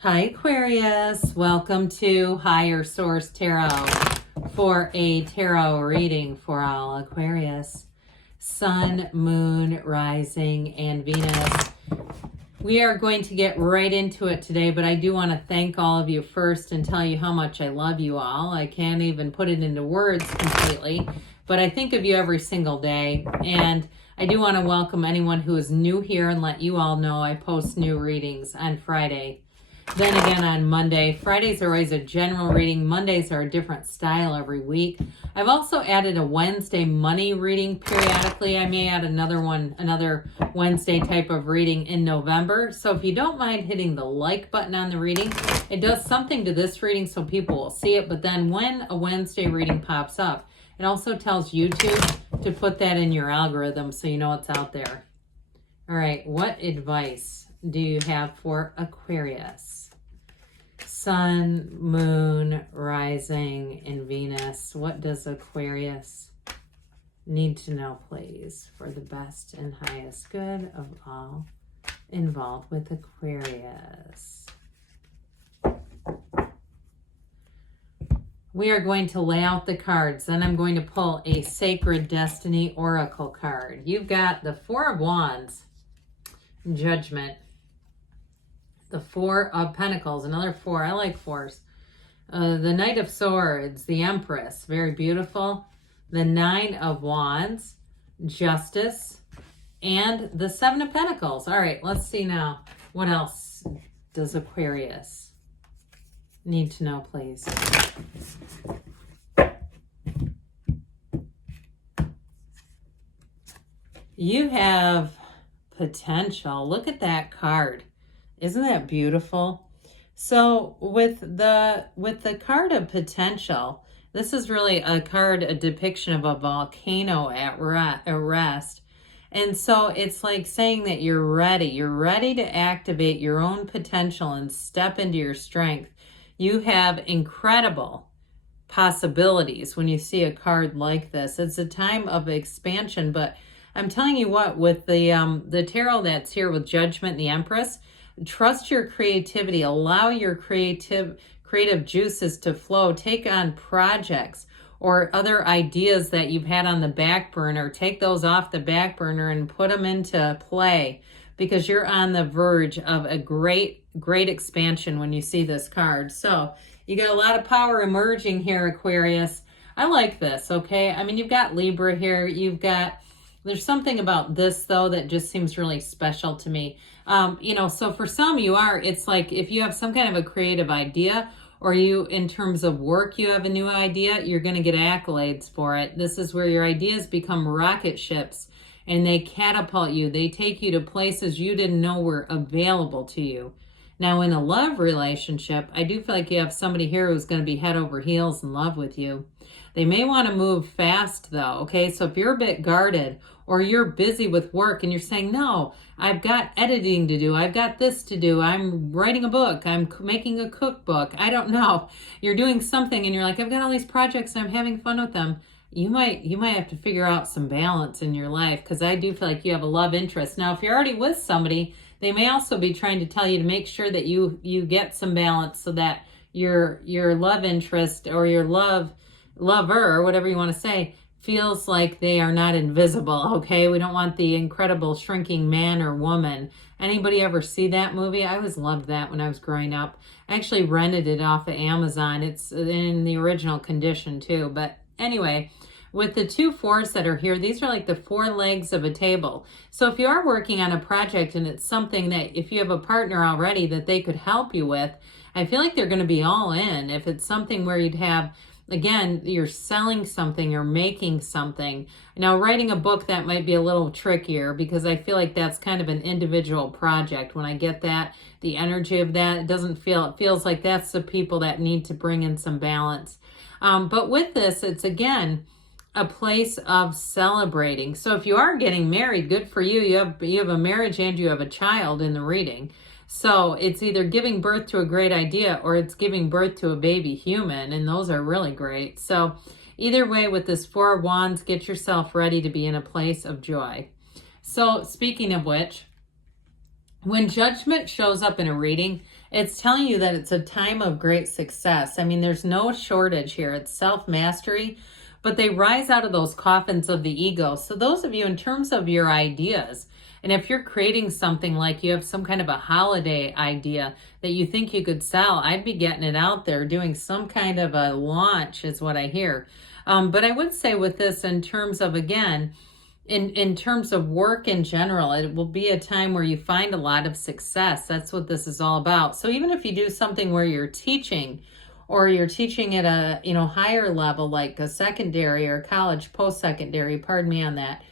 Hi Aquarius, welcome to Higher Source Tarot for a tarot reading for all Aquarius, Sun, Moon, Rising, and Venus. We are going to get right into it today, but I do want to thank all of you first and tell you how much I love you all. I can't even put it into words completely, but I think of you every single day. And I do want to welcome anyone who is new here and let you all know I post new readings on Friday. Then again on Monday. Fridays are always a general reading. Mondays are a different style every week. I've also added a Wednesday money reading periodically. I may add another Wednesday type of reading in November. So if you don't mind hitting the like button on the reading, it does something to this reading so people will see it. But then when a Wednesday reading pops up, it also tells YouTube to put that in your algorithm so you know it's out there. All right, what advice do you have for Aquarius? Sun, Moon, Rising, and Venus. What does Aquarius need to know, please, for the best and highest good of all involved with Aquarius? We are going to lay out the cards. Then I'm going to pull a Sacred Destiny Oracle card. You've got the Four of Wands, Judgment. The Four of Pentacles, another four. I like fours. The Knight of Swords, the Empress, very beautiful. The Nine of Wands, Justice, and the Seven of Pentacles. All right, let's see now. What else does Aquarius need to know, please? You have potential. Look at that card. Isn't that beautiful? So with the card of potential, this is really a card, a depiction of a volcano at rest. And so it's like saying that you're ready to activate your own potential and step into your strength. You have incredible possibilities when you see a card like this. It's a time of expansion, but I'm telling you what, with the tarot that's here with Judgment and the Empress, trust your creativity. Allow your creative juices to flow. Take on projects or other ideas that you've had on the back burner. Take those off the back burner and put them into play, because you're on the verge of a great expansion when you see this card. So you got a lot of power emerging here, Aquarius. I like this, okay? I mean, you've got Libra here. There's something about this, though, that just seems really special to me. So for some it's like if you have some kind of a creative idea, or you, in terms of work, you have a new idea, you're going to get accolades for it. This is where your ideas become rocket ships and they catapult you. They take you to places you didn't know were available to you. Now, in a love relationship, I do feel like you have somebody here who's going to be head over heels in love with you. They may want to move fast, though, okay? So if you're a bit guarded or you're busy with work and you're saying, no, I've got editing to do, I've got this to do, I'm writing a book, I'm making a cookbook, I don't know. You're doing something and you're like, I've got all these projects and I'm having fun with them. You might have to figure out some balance in your life, because I do feel like you have a love interest. Now, if you're already with somebody, they may also be trying to tell you to make sure that you get some balance so that your love interest or your lover, or whatever you want to say, feels like they are not invisible, okay? We don't want the incredible shrinking man or woman. Anybody ever see that movie? I always loved that when I was growing up. I actually rented it off of Amazon. It's in the original condition too. But anyway, with the two fours that are here, these are like the four legs of a table. So if you are working on a project and it's something that, if you have a partner already that they could help you with, I feel like they're going to be all in. If it's something where you'd have, again, you're selling something or making something. Now, writing a book, that might be a little trickier, because I feel like that's kind of an individual project. When I get that, the energy of that, it feels like that's the people that need to bring in some balance. But with this, it's again a place of celebrating. So if you are getting married, good for you. You have a marriage and you have a child in the reading. So it's either giving birth to a great idea or it's giving birth to a baby human, and those are really great. So either way, with this Four of Wands, get yourself ready to be in a place of joy. So speaking of which, When Judgment shows up in a reading, it's telling you that it's a time of great success. I mean, there's no shortage here. It's self-mastery, but they rise out of those coffins of the ego. So those of you, in terms of your ideas, and if you're creating something like you have some kind of a holiday idea that you think you could sell, I'd be getting it out there, doing some kind of a launch is what I hear. But I would say with this, in terms of, again, in terms of work in general, it will be a time where you find a lot of success. That's what this is all about. So even if you do something where you're teaching, or you're teaching at a higher level, like a secondary or college, post-secondary, pardon me on that,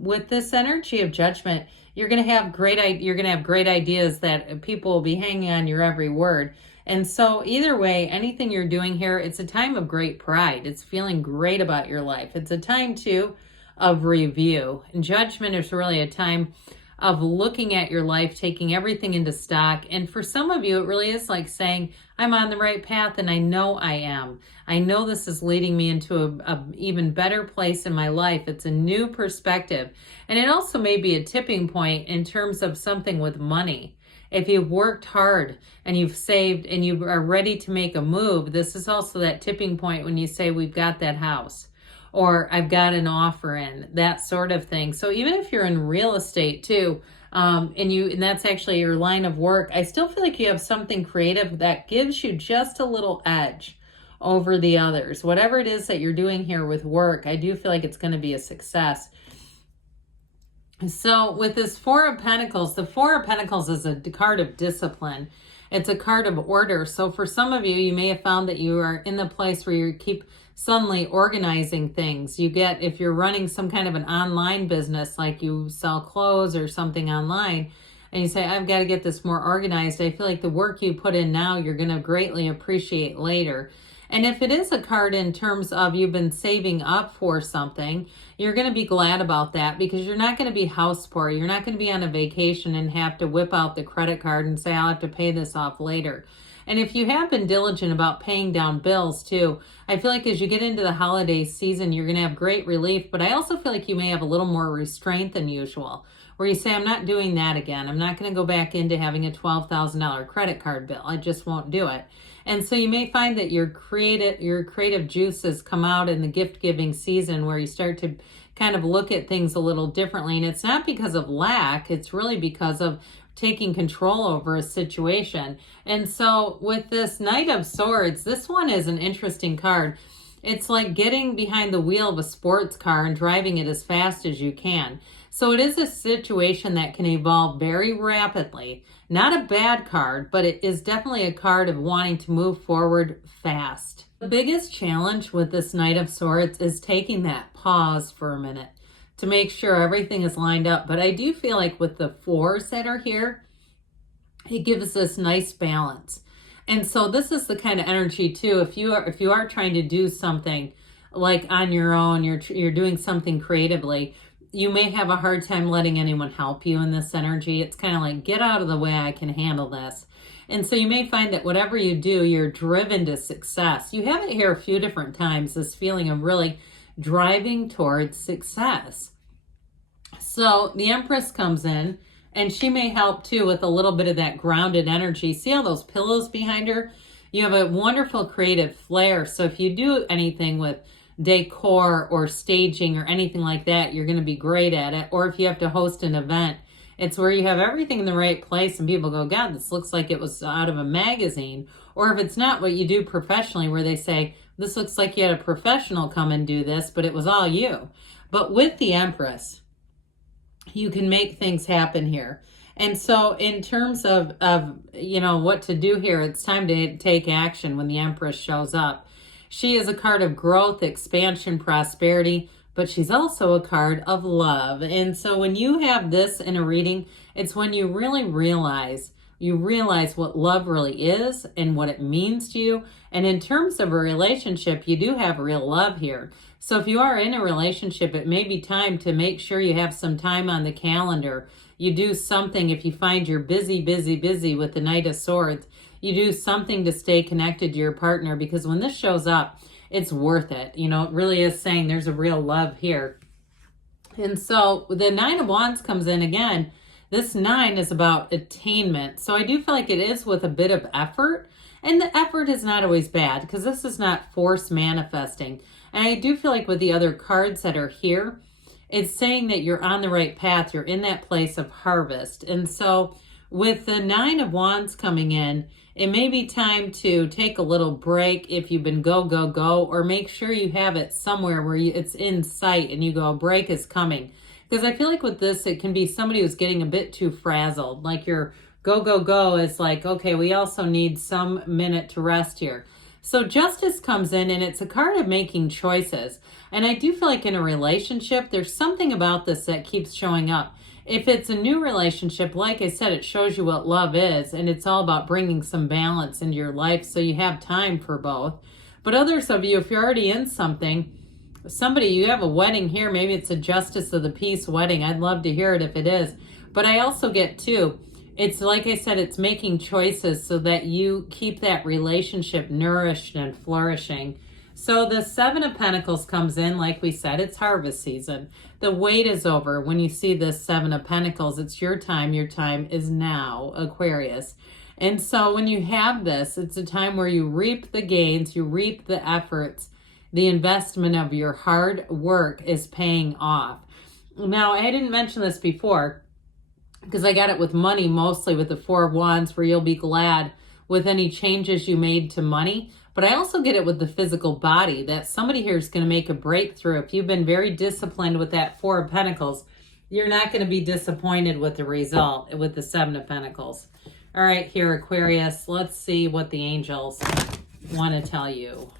with this energy of Judgment, you're going to have great ideas that people will be hanging on your every word. And so either way, anything you're doing here, it's a time of great pride. It's feeling great about your life. It's a time too of review. And Judgment is really a time of looking at your life, taking everything into stock. And for some of you, it really is like saying, I'm on the right path, and I know I am. I know this is leading me into a even better place in my life. It's a new perspective. And it also may be a tipping point in terms of something with money. If you've worked hard and you've saved and you are ready to make a move, this is also that tipping point when you say, we've got that house, or I've got an offer in, that sort of thing. So even if you're in real estate too, and that's actually your line of work, I still feel like you have something creative that gives you just a little edge over the others. Whatever it is that you're doing here with work, I do feel like it's going to be a success. So with this Four of Pentacles, the Four of Pentacles is a card of discipline. It's a card of order. So for some of you, you may have found that you are in the place where you keep suddenly organizing things. You get, if you're running some kind of an online business, like you sell clothes or something online, and you say, I've got to get this more organized. I feel like the work you put in now, you're going to greatly appreciate later. And if it is a card in terms of you've been saving up for something, you're going to be glad about that, because you're not going to be house poor. You're not going to be on a vacation and have to whip out the credit card and say, I'll have to pay this off later. And if you have been diligent about paying down bills too, I feel like as you get into the holiday season, you're going to have great relief. But I also feel like you may have a little more restraint than usual, where you say, I'm not doing that again. I'm not going to go back into having a $12,000 credit card bill. I just won't do it. And so you may find that your creative juices come out in the gift-giving season, where you start to kind of look at things a little differently. And it's not because of lack. It's really because of taking control over a situation. And so with this Knight of Swords, this one is an interesting card. It's like getting behind the wheel of a sports car and driving it as fast as you can. So it is a situation that can evolve very rapidly. Not a bad card, but it is definitely a card of wanting to move forward fast. The biggest challenge with this Knight of Swords is taking that pause for a minute to make sure everything is lined up. But I do feel like with the fours that are here, it gives this nice balance. And so this is the kind of energy too, if you are trying to do something like on your own, you're doing something creatively, you may have a hard time letting anyone help you in this energy. It's kind of like, get out of the way, I can handle this. And so you may find that whatever you do, you're driven to success. You have it here a few different times, this feeling of really driving towards success. So the Empress comes in, and she may help too with a little bit of that grounded energy. See all those pillows behind her? You have a wonderful creative flair. So if you do anything with decor or staging or anything like that, you're going to be great at it. Or if you have to host an event, it's where you have everything in the right place and people go, God, this looks like it was out of a magazine. Or if it's not what you do professionally, where they say, this looks like you had a professional come and do this, but it was all you. But with the Empress, you can make things happen here. And so in terms of what to do here, it's time to take action when the Empress shows up. She is a card of growth, expansion, prosperity, but she's also a card of love. And so when you have this in a reading, it's when you really realize what love really is and what it means to you. And in terms of a relationship, you do have real love here. So if you are in a relationship, it may be time to make sure you have some time on the calendar. You do something if you find you're busy with the Knight of Swords. You do something to stay connected to your partner, because when this shows up, it's worth it. It really is saying there's a real love here. And so the Nine of Wands comes in again. This 9 is about attainment. So I do feel like it is with a bit of effort. And the effort is not always bad because this is not force manifesting. And I do feel like with the other cards that are here, it's saying that you're on the right path. You're in that place of harvest. And so with the 9 of Wands coming in, it may be time to take a little break if you've been go, go, go, or make sure you have it somewhere where it's in sight and you go, a break is coming. Because I feel like with this, it can be somebody who's getting a bit too frazzled. Like your go, go, go is like, okay, we also need some minute to rest here. So justice comes in and it's a card of making choices. And I do feel like in a relationship, there's something about this that keeps showing up. If it's a new relationship, like I said, it shows you what love is, and it's all about bringing some balance into your life so you have time for both. But others of you, if you're already in something, somebody, you have a wedding here, maybe it's a justice of the peace wedding. I'd love to hear it if it is. But I also get too, it's like I said, it's making choices so that you keep that relationship nourished and flourishing. So the 7 of Pentacles comes in, like we said, it's harvest season. The wait is over. When you see this 7 of Pentacles, it's your time. Your time is now, Aquarius. And so when you have this, it's a time where you reap the gains, you reap the efforts, the investment of your hard work is paying off. Now, I didn't mention this before because I got it with money, mostly with the 4 of Wands, where you'll be glad with any changes you made to money. But I also get it with the physical body, that somebody here is going to make a breakthrough. If you've been very disciplined with that 4 of Pentacles, you're not going to be disappointed with the result with the 7 of Pentacles. All right, here, Aquarius, let's see what the angels want to tell you.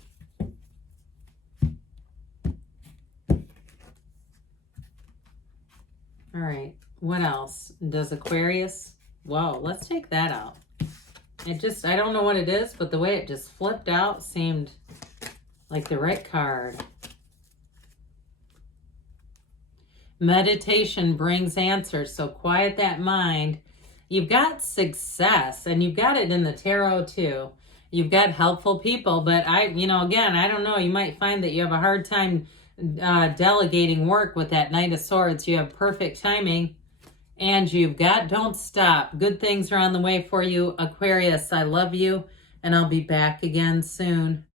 All right, what else? Does Aquarius? Whoa, let's take that out. I don't know what it is, but the way it just flipped out seemed like the right card. Meditation brings answers, so quiet that mind. You've got success, and you've got it in the tarot too. You've got helpful people, but again, I don't know. You might find that you have a hard time delegating work with that Knight of Swords. You have perfect timing. And you've got don't stop. Good things are on the way for you, Aquarius. I love you, and I'll be back again soon.